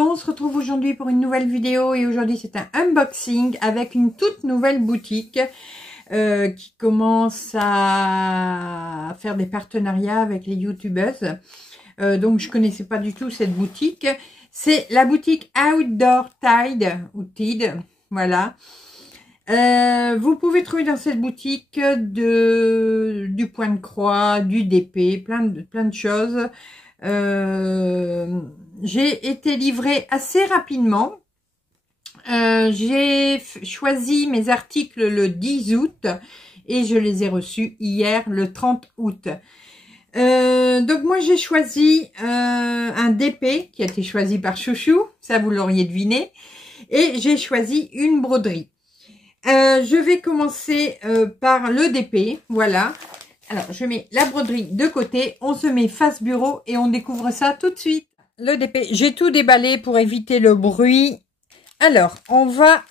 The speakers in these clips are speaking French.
bon, on se retrouve aujourd'hui pour une nouvelle vidéo et aujourd'hui c'est un unboxing avec une toute nouvelle boutique qui commence à faire des partenariats avec les youtubeuses. Donc je connaissais pas du tout cette boutique. C'est la boutique Outdoor Tide ou Tide, voilà. Vous pouvez trouver dans cette boutique du point de croix, du DP, plein de choses. J'ai été livrée assez rapidement. J'ai choisi mes articles le 10 août et je les ai reçus hier le 30 août. Donc moi j'ai choisi un DP qui a été choisi par Chouchou, ça vous l'auriez deviné, et j'ai choisi une broderie. Je vais commencer par le DP, voilà. Alors, je mets la broderie de côté, on se met face bureau et on découvre ça tout de suite. Le DP, j'ai tout déballé pour éviter le bruit. Alors, on va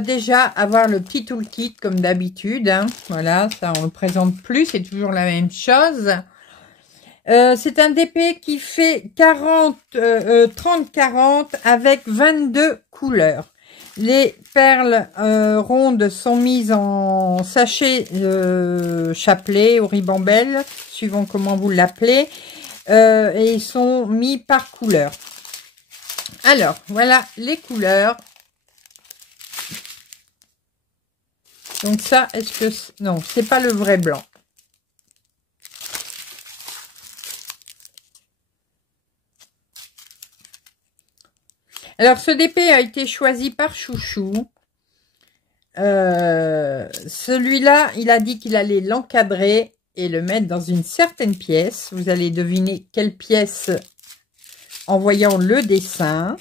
déjà avoir le petit toolkit comme d'habitude, hein. Voilà, ça on le présente plus, c'est toujours la même chose. C'est un DP qui fait 30-40 avec 22 couleurs. Les perles rondes sont mises en sachet chapelet ou ribambelle, suivant comment vous l'appelez, et ils sont mis par couleur. Alors, voilà les couleurs. Donc ça, est-ce que... Non, c'est pas le vrai blanc. Alors, ce DP a été choisi par Chouchou. Celui-là, il a dit qu'il allait l'encadrer et le mettre dans une certaine pièce. Vous allez deviner quelle pièce en voyant le dessin.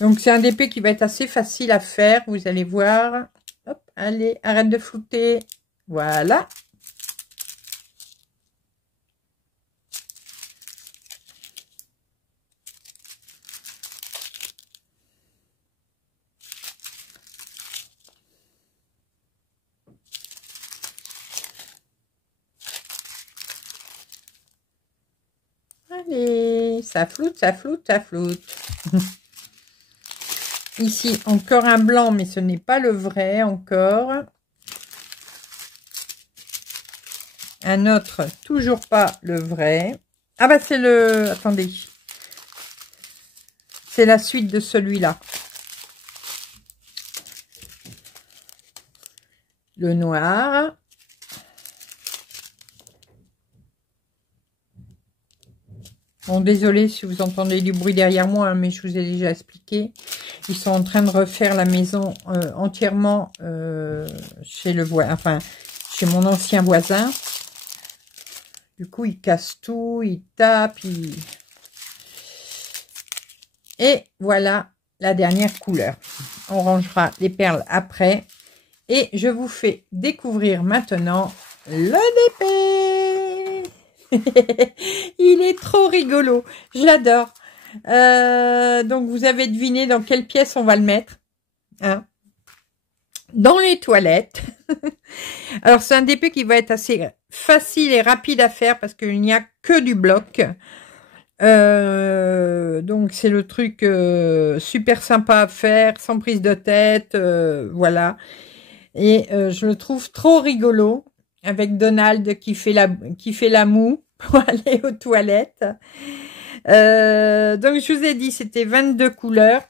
Donc, c'est un DP qui va être assez facile à faire. Vous allez voir. Hop, allez, arrête de flouter. Voilà. Allez, ça floute, ça floute, ça floute. Ici, encore un blanc, mais ce n'est pas le vrai encore. Un autre, toujours pas le vrai. Ah bah c'est le... Attendez. C'est la suite de celui-là. Le noir. Bon, désolé si vous entendez du bruit derrière moi, hein, mais je vous ai déjà expliqué. Ils sont en train de refaire la maison entièrement chez le voisin, enfin chez mon ancien voisin. Du coup, ils cassent tout, ils tapent, Et voilà la dernière couleur. On rangera les perles après. Et je vous fais découvrir maintenant le DP. Il est trop rigolo, je l'adore. Donc vous avez deviné dans quelle pièce on va le mettre, hein? Dans les toilettes. Alors c'est un DP qui va être assez facile et rapide à faire parce qu'il n'y a que du bloc. Donc c'est le truc super sympa à faire, sans prise de tête, voilà. Et je le trouve trop rigolo avec Donald qui fait la moue pour aller aux toilettes. Donc je vous ai dit c'était 22 couleurs.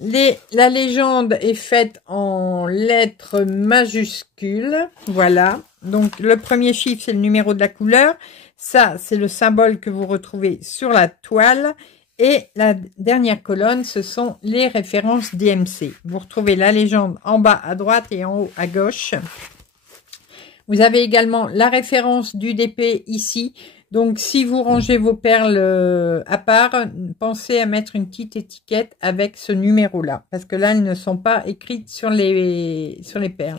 La légende est faite en lettres majuscules, voilà. Donc le premier chiffre c'est le numéro de la couleur, ça c'est le symbole que vous retrouvez sur la toile, et la dernière colonne ce sont les références DMC. Vous retrouvez la légende en bas à droite et en haut à gauche. Vous avez également la référence du DP ici. Donc, si vous rangez vos perles à part, pensez à mettre une petite étiquette avec ce numéro-là. Parce que là, elles ne sont pas écrites sur les perles.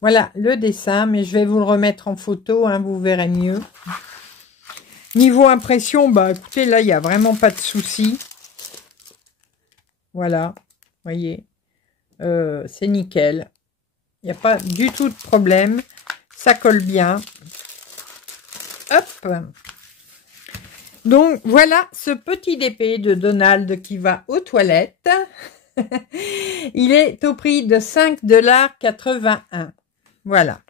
Voilà le dessin, mais je vais vous le remettre en photo, hein, vous verrez mieux. Niveau impression, bah écoutez, là, il n'y a vraiment pas de souci. Voilà, voyez, c'est nickel. Il n'y a pas du tout de problème. Ça colle bien. Hop. Donc, voilà ce petit épée de Donald qui va aux toilettes. Il est au prix de 5,81 $. Voilà.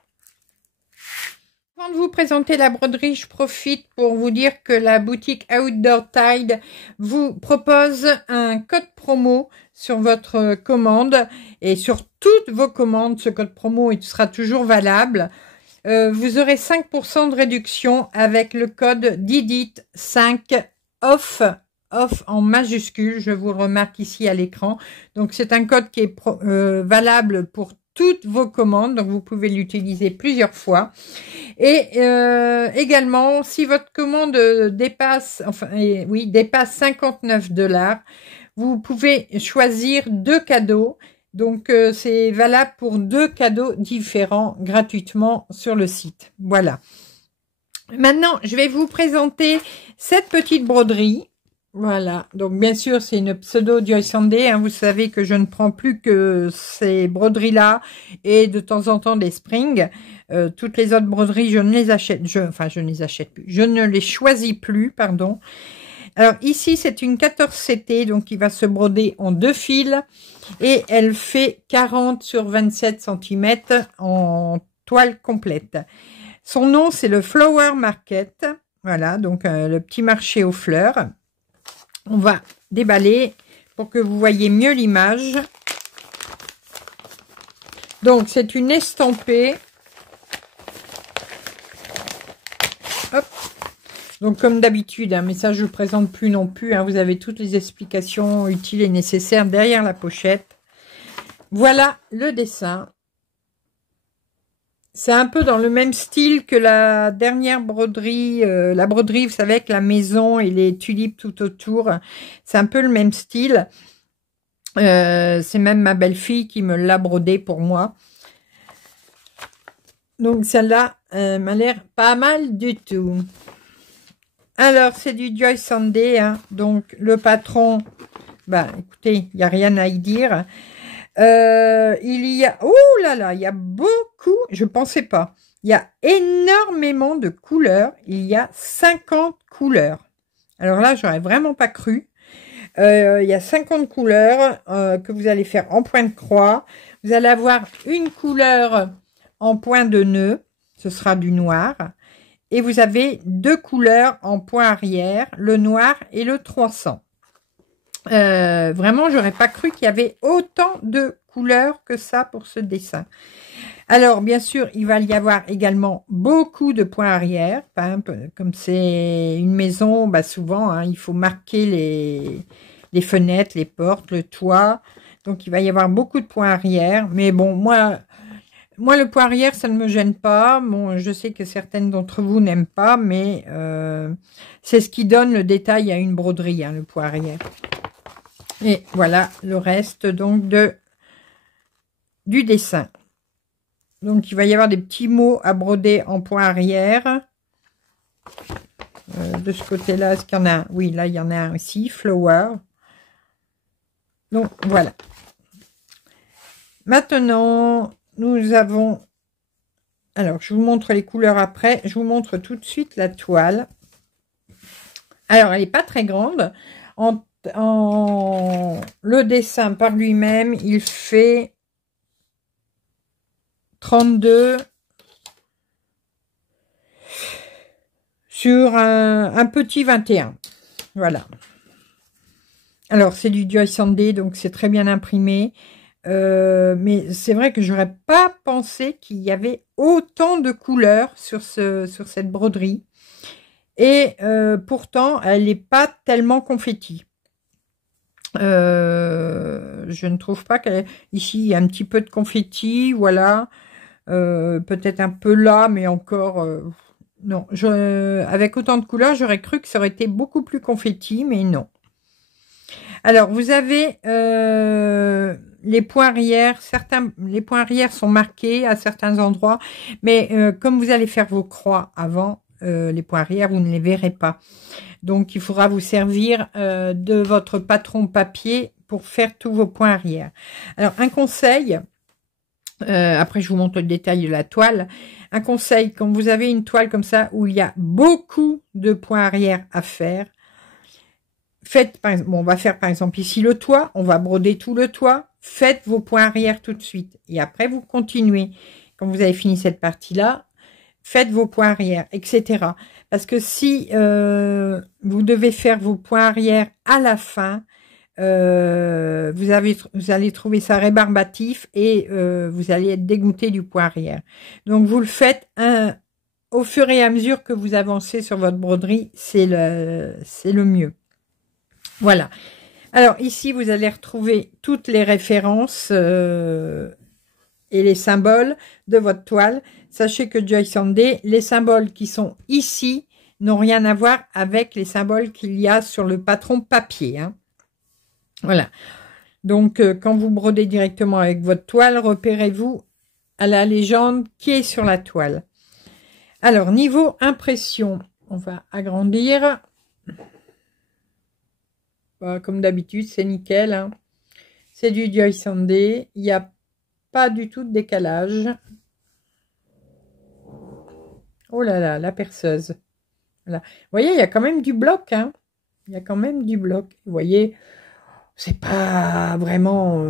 Avant de vous présenter la broderie, je profite pour vous dire que la boutique Outdoor Tide vous propose un code promo sur votre commande et sur toutes vos commandes. Ce code promo sera toujours valable. Vous aurez 5% de réduction avec le code DIDIT5 off en majuscule. Je vous le remarque ici à l'écran. Donc, c'est un code qui est valable pour toutes vos commandes. Donc, vous pouvez l'utiliser plusieurs fois. Et également, si votre commande dépasse 59 $, vous pouvez choisir 2 cadeaux. Donc, c'est valable pour 2 cadeaux différents gratuitement sur le site. Voilà. Maintenant, je vais vous présenter cette petite broderie. Voilà. Donc, bien sûr, c'est une pseudo Joy Sunday. Vous savez que je ne prends plus que ces broderies-là et de temps en temps des springs. Toutes les autres broderies, je ne les achète. Je ne les achète plus. Je ne les choisis plus, pardon. Alors, ici, c'est une 14CT, donc qui va se broder en 2 fils. Et elle fait 40 sur 27 cm en toile complète. Son nom, c'est le Flower Market. Voilà, donc le petit marché aux fleurs. On va déballer pour que vous voyez mieux l'image. Donc, c'est une estampée. Hop. Donc, comme d'habitude, mais ça, je ne vous présente plus non plus. Vous avez toutes les explications utiles et nécessaires derrière la pochette. Voilà le dessin. C'est un peu dans le même style que la dernière broderie. La broderie, vous savez, avec la maison et les tulipes tout autour. C'est un peu le même style. C'est même ma belle-fille qui me l'a brodé pour moi. Donc, celle-là m'a l'air pas mal du tout. Alors, c'est du Joy Sunday, donc le patron, écoutez, il n'y a rien à y dire. Il y a, oh là là, il y a beaucoup, je pensais pas, il y a énormément de couleurs, il y a 50 couleurs. Alors là, j'aurais vraiment pas cru. Il y a 50 couleurs que vous allez faire en point de croix. Vous allez avoir une couleur en point de nœud, ce sera du noir. Et vous avez 2 couleurs en point arrière, le noir et le 300. Vraiment, j'aurais pas cru qu'il y avait autant de couleurs que ça pour ce dessin. Alors, bien sûr, il va y avoir également beaucoup de points arrière. Comme c'est une maison, souvent, il faut marquer les fenêtres, les portes, le toit. Donc, il va y avoir beaucoup de points arrière. Mais bon, moi, le point arrière, ça ne me gêne pas. Bon, je sais que certaines d'entre vous n'aiment pas, mais c'est ce qui donne le détail à une broderie, le point arrière. Et voilà le reste donc du dessin. Donc, il va y avoir des petits mots à broder en point arrière. De ce côté-là, est-ce qu'il y en a un? Oui, là, il y en a un aussi, flower. Donc, voilà. Maintenant, nous avons... Alors, je vous montre les couleurs après. Je vous montre tout de suite la toile. Alors, elle n'est pas très grande. Le dessin par lui-même, il fait 32 sur un petit 21. Voilà. Alors, c'est du Joy Sunday, donc c'est très bien imprimé. Mais c'est vrai que j'aurais pas pensé qu'il y avait autant de couleurs sur cette broderie. Et pourtant, elle n'est pas tellement confetti. Je ne trouve pas qu'elle... Ici, il y a un petit peu de confetti, voilà. Peut-être un peu là, mais encore... non, avec autant de couleurs, j'aurais cru que ça aurait été beaucoup plus confetti, mais non. Alors, vous avez les points arrière. Les points arrière sont marqués à certains endroits, mais comme vous allez faire vos croix avant, les points arrière, vous ne les verrez pas. Donc, il faudra vous servir de votre patron papier pour faire tous vos points arrière. Alors, un conseil, Après, je vous montre le détail de la toile. Un conseil, quand vous avez une toile comme ça, où il y a beaucoup de points arrière à faire, faites, par exemple, bon, on va faire par exemple ici le toit, on va broder tout le toit, faites vos points arrière tout de suite. Et après, vous continuez. Quand vous avez fini cette partie-là, faites vos points arrière, etc. Parce que si vous devez faire vos points arrière à la fin, vous allez trouver ça rébarbatif et vous allez être dégoûté du point arrière. Donc vous le faites au fur et à mesure que vous avancez sur votre broderie, c'est le mieux. Voilà. Alors ici vous allez retrouver toutes les références et les symboles de votre toile. Sachez que Joy Sunday, les symboles qui sont ici n'ont rien à voir avec les symboles qu'il y a sur le patron papier, hein. Voilà. Donc, quand vous brodez directement avec votre toile, repérez-vous à la légende qui est sur la toile. Alors, niveau impression, on va agrandir. Bah, comme d'habitude, c'est nickel, hein. C'est du Joy Sunday. Il n'y a pas du tout de décalage. Oh là là, la perceuse. Voilà. Vous voyez, il y a quand même du bloc, hein. Il y a quand même du bloc. Vous voyez, c'est pas vraiment...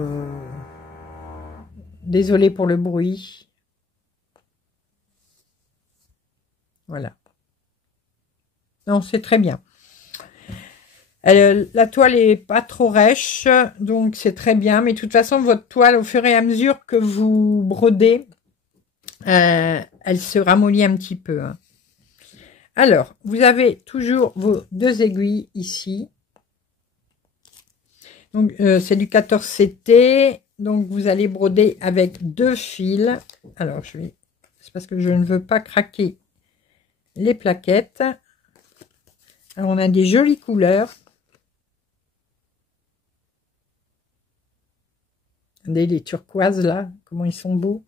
Désolé pour le bruit. Voilà. Non, c'est très bien. La toile est pas trop rêche, donc c'est très bien. Mais de toute façon, votre toile, au fur et à mesure que vous brodez, elle se ramollit un petit peu, hein. Alors, vous avez toujours vos deux aiguilles ici. Donc, c'est du 14 CT. Donc, vous allez broder avec deux fils. Alors, c'est parce que je ne veux pas craquer les plaquettes. Alors, on a des jolies couleurs. Regardez les turquoises, là. Comment ils sont beaux.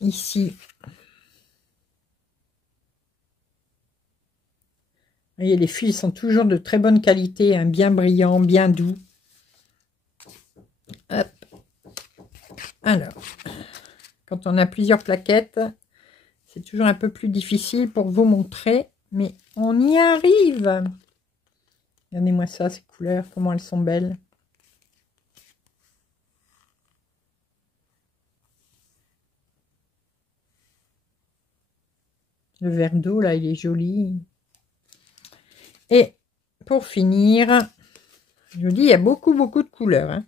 Ici. Vous voyez, les fils sont toujours de très bonne qualité, hein, bien brillants, bien doux. Hop. Alors, quand on a plusieurs plaquettes, c'est toujours un peu plus difficile pour vous montrer, mais on y arrive. Regardez-moi ça, ces couleurs, comment elles sont belles. Le verre d'eau, là, il est joli. Et pour finir, je vous dis, il y a beaucoup de couleurs, hein.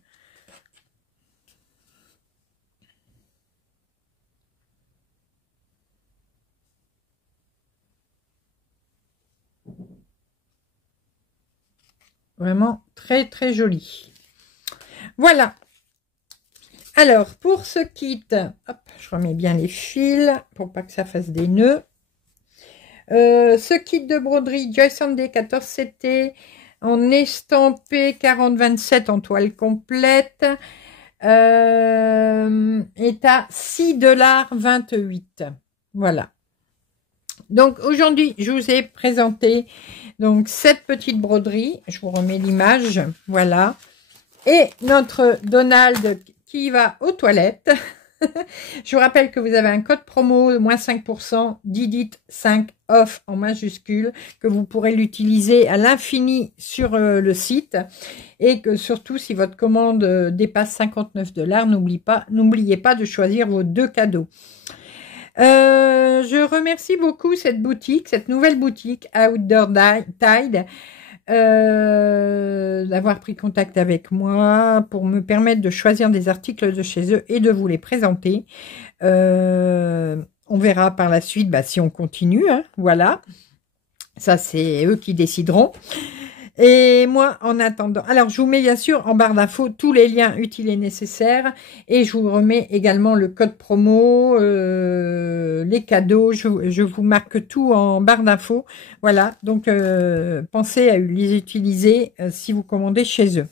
Vraiment très joli. Voilà. Alors, pour ce kit, hop, je remets bien les fils pour pas que ça fasse des nœuds. Ce kit de broderie Joy Sunday 14 CT en estampé 40-27 en toile complète est à 6,28 $. Voilà. Donc aujourd'hui, je vous ai présenté donc cette petite broderie. Je vous remets l'image, voilà. Et notre Donald qui va aux toilettes. Je vous rappelle que vous avez un code promo de moins 5%, Didit5 off en majuscule, que vous pourrez l'utiliser à l'infini sur le site. Et que surtout, si votre commande dépasse 59 $, n'oubliez pas de choisir vos deux cadeaux. Je remercie beaucoup cette boutique, cette nouvelle boutique Outdoor Tide, d'avoir pris contact avec moi pour me permettre de choisir des articles de chez eux et de vous les présenter. On verra par la suite si on continue, hein, voilà. Ça, c'est eux qui décideront. Et moi, en attendant, alors je vous mets bien sûr en barre d'infos tous les liens utiles et nécessaires, et je vous remets également le code promo, les cadeaux, je vous marque tout en barre d'infos. Voilà, donc pensez à les utiliser si vous commandez chez eux.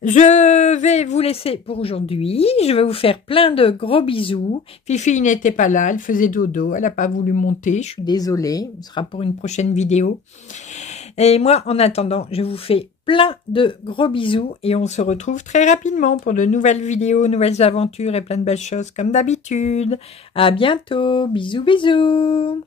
Je vais vous laisser pour aujourd'hui. Je vais vous faire plein de gros bisous. Fifi n'était pas là, elle faisait dodo, elle n'a pas voulu monter, je suis désolée. Ce sera pour une prochaine vidéo. Et moi, en attendant, je vous fais plein de gros bisous et on se retrouve très rapidement pour de nouvelles vidéos, nouvelles aventures et plein de belles choses comme d'habitude. À bientôt. Bisous, bisous.